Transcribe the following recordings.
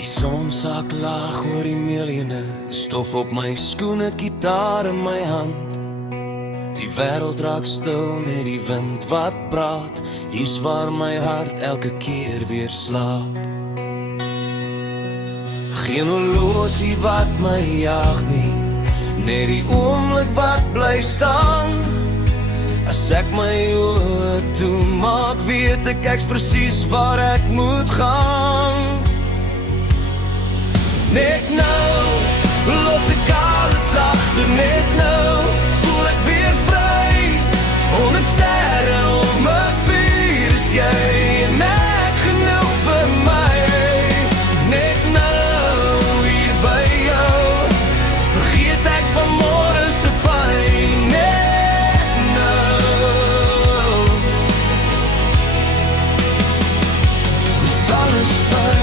Die son sak laag oor die miljoene, stof op my skoene, gitaar in my hand. Die wêreld raak stil met die wind wat praat, hier's waar my hart elke keer weer slaap. Geen horlosie wat my jaag nie, net die oomblik wat bly staan. As ek my oë toemaak, weet ek's presies waar ek moet gaan. Net nou, los ek alles agter, net nou, voel ek weer vry. Onder sterre om my vuur is jy, en ek genoeg vir my. Net nou, hier by jou, vergeet ek van môre se pyn. Net nou, is alles fyn.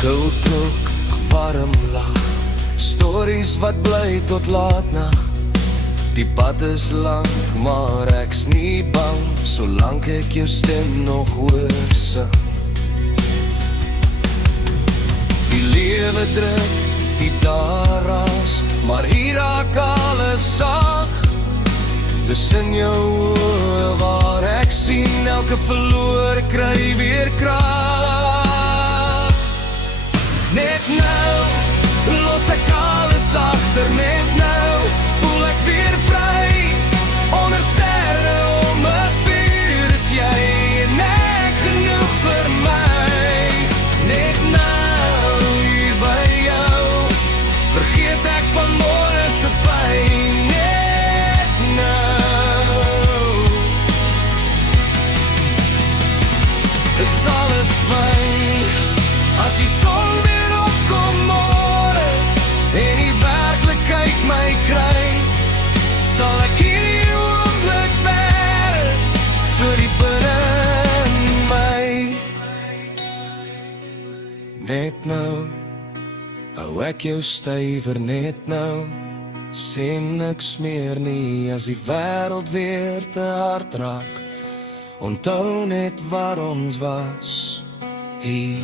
Koud kook, warm lag, stories wat bly tot laat nag. Die pad is lang, maar ek's nie bang, solank ek jou stem nog hoor sing. Die lewe druk, die daar raas, maar hier raak alles sag. Dis in jou oë waar ek sien, elke verloor kry weer krag. Net nou, los ek alles agter, net nou, voel ek weer vry. Onder sterre om my vuur is jy, en ek genoeg vir my. Net nou, hier by jou, vergeet ek van môre se pyn. Net nou, is alles fyn. As die son weer opkom môre, en die werklikheid my kry, sal ek hierdie oomblik bære, so diep binne in my. Net nou, hou ek jou stywer, net nou, sê niks meer nie, as die wêreld weer te hard raak. Onthou net waar ons was, hier